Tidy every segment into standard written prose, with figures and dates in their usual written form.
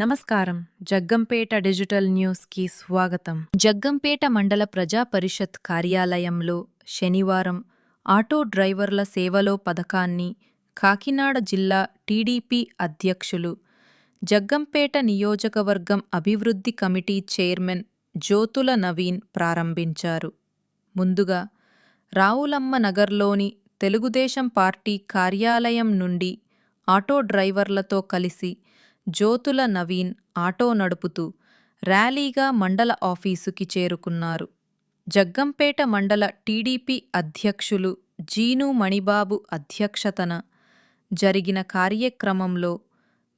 నమస్కారం. జగ్గంపేట డిజిటల్ న్యూస్కి స్వాగతం. జగ్గంపేట మండల ప్రజా పరిషత్ కార్యాలయంలో శనివారం ఆటో డ్రైవర్ల సేవలో పథకాన్ని కాకినాడ జిల్లా టీడీపీ అధ్యక్షులు, జగ్గంపేట నియోజకవర్గం అభివృద్ధి కమిటీ చైర్మన్ జ్యోతుల నవీన్ ప్రారంభించారు. ముందుగా రావులమ్మ నగర్లోని తెలుగుదేశం పార్టీ కార్యాలయం నుండి ఆటో డ్రైవర్లతో కలిసి జ్యోతుల నవీన్ ఆటో నడుపుతూ ర్యాలీగా మండల ఆఫీసుకి చేరుకున్నారు. జగ్గంపేట మండల టీడీపీ అధ్యక్షులు జీను మణిబాబు అధ్యక్షతన జరిగిన కార్యక్రమంలో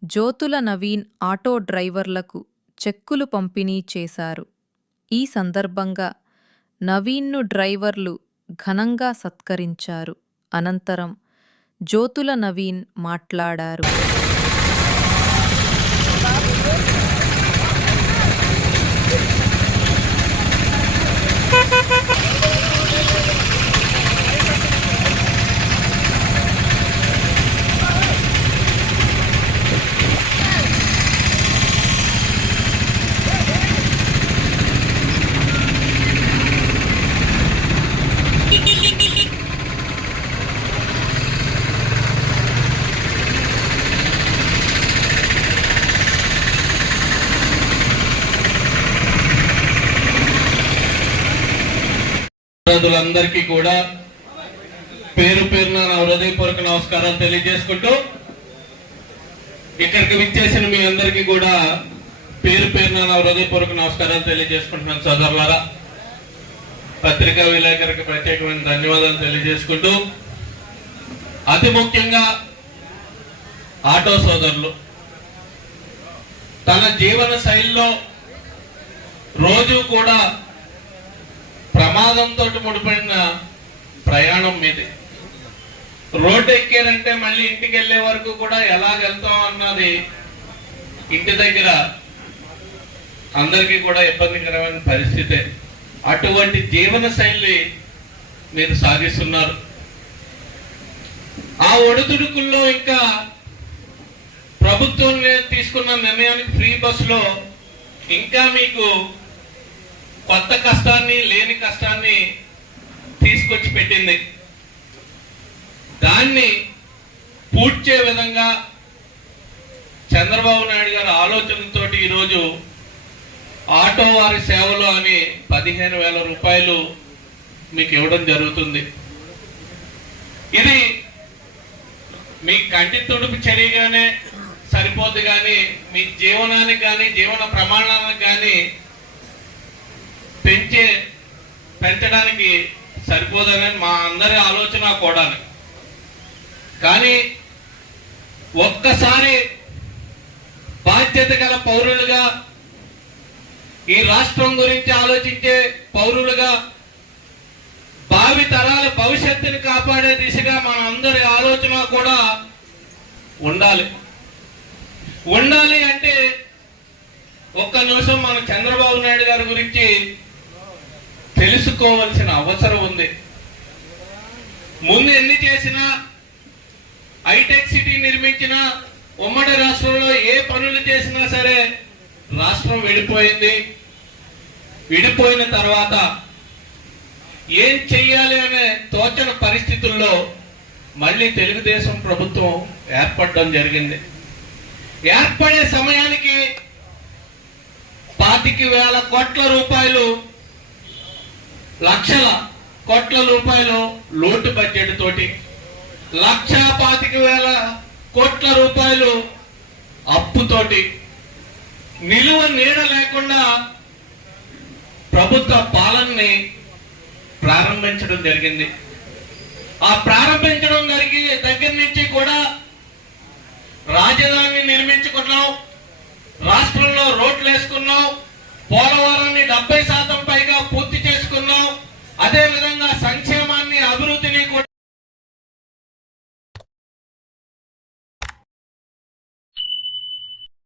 జ్యోతుల నవీన్ ఆటో డ్రైవర్లకు చెక్కులు పంపిణీ చేశారు. ఈ సందర్భంగా నవీన్ను డ్రైవర్లు ఘనంగా సత్కరించారు. అనంతరం జ్యోతుల నవీన్ మాట్లాడారు. అందరికీ కూడా పేరు పేరున నా హృదయపూర్వక నమస్కారాలు తెలియజేసుకుంటూ, ఇక్కడికి విచ్చేసిన మీ అందరికీ కూడా పేరు పేరున నా హృదయపూర్వక నమస్కారాలు తెలియజేసుకుంటున్నాను. సోదరులారా, పత్రికా విలేకరులకు ప్రత్యేకమైన ధన్యవాదాలు తెలియజేసుకుంటూ, అతి ముఖ్యంగా ఆటో సోదరులు తన జీవన శైలిలో రోజు కూడా ప్రమాదంతో ముడిపడిన ప్రయాణం మీది. రోడ్డు ఎక్కారంటే మళ్ళీ ఇంటికి వెళ్లే వరకు కూడా ఎలాగెళ్తాం అన్నది ఇంటి దగ్గర అందరికీ కూడా ఇబ్బందికరమైన పరిస్థితే. అటువంటి జీవన శైలి మీరు సాగిస్తున్నారు. ఆ ఒడిదుడుకుల్లో ఇంకా ప్రభుత్వం తీసుకున్న నిర్ణయానికి ఫ్రీ బస్సులో ఇంకా మీకు కొత్త కష్టాన్ని, లేని కష్టాన్ని తీసుకొచ్చి పెట్టింది. దాన్ని పూడ్చే విధంగా చంద్రబాబు నాయుడు గారి ఆలోచనతో ఈరోజు ఆటో వారి సేవలు అని 15,000 రూపాయలు మీకు ఇవ్వడం జరుగుతుంది. ఇది మీ కంటి తుడుపు చర్యగానే సరిపోద్ది, కానీ మీ జీవనానికి కానీ జీవన ప్రమాణానికి కానీ పెంచడానికి సరిపోదని మా అందరి ఆలోచన కూడా. కానీ ఒక్కసారి బాధ్యత గల పౌరులుగా, ఈ రాష్ట్రం గురించి ఆలోచించే పౌరులుగా, భావి తరాల భవిష్యత్తుని కాపాడే దిశగా మన అందరి ఆలోచన కూడా ఉండాలి. అంటే ఒక్క నిమిషం మన చంద్రబాబు నాయుడు గారి గురించి తెలుసుకోవాల్సిన అవసరం ఉంది. ముందు ఎన్ని చేసినా, హైటెక్ సిటీ నిర్మించినా, ఉమ్మడి రాష్ట్రంలో ఏ పనులు చేసినా సరే రాష్ట్రం విడిపోయింది. విడిపోయిన తర్వాత ఏం చెయ్యాలి అనే తోచన పరిస్థితుల్లో మళ్ళీ తెలుగుదేశం ప్రభుత్వం ఏర్పడడం జరిగింది. ఏర్పడే సమయానికి 25,000 కోట్ల రూపాయలు, లక్షల కోట్ల రూపాయలు లోటు బడ్జెట్ తోటి, 1,25,000 కోట్ల రూపాయలు అప్పుతోటి, నిలువ నీడ లేకుండా ప్రభుత్వ పాలనని ప్రారంభించడం జరిగింది. ఆ ప్రారంభించడం దగ్గర నుంచి కూడా రాజధానిని నిర్మించుకున్నాం, రాష్ట్రంలో రోడ్లు వేసుకున్నాం, పోలవరాన్ని 70